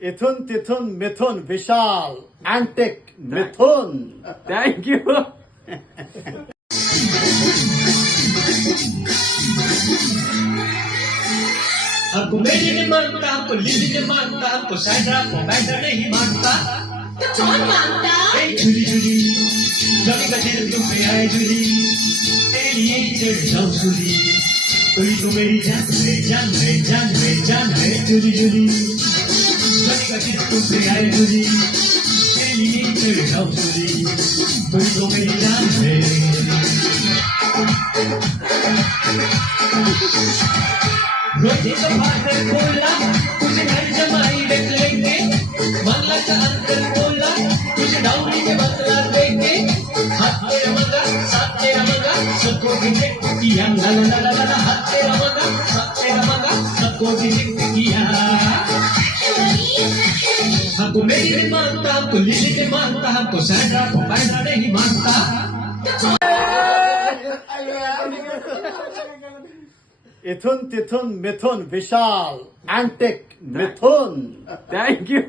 इथुन तिथुन मिथुन विशाल antique Mithun. Thank you. हमको मेरी नहीं मानता, हमको लिली नहीं मानता, हमको साइडरा को बैठा नहीं मानता। तो कौन मानता? झूली झूली जमी का दिल तुम पे आए झूली, तेरे लिए चढ़ जाऊं झूली, कोई तो मेरी जान है, जान है, जान है, जान है। झूली झूली जमी का दिल तुम पे आए झूली, तेरे लिए चढ़ जाऊं झूली, कोई तो मेरी जान है। रोटी तो भाकर बोला तुझे घर जमाई रख लेंगे, मामला का अंतर बोला तुझे डाउरी के बदला देंगे। हाथ तेरा मंगा साथ तेरा मंगा सबको रिजेक्ट किया, ला ला ला ला ला। हाथ तेरा मंगा साथ तेरा मंगा सबको रिजेक्ट किया। हमको मेरी नहीं मानता, हमको लिली नहीं मानता, हमको सैंड्रा को पैदा नहीं मानता। इथुन तिथुन मिथुन विशाल एंटिक मिथुन। Thank you.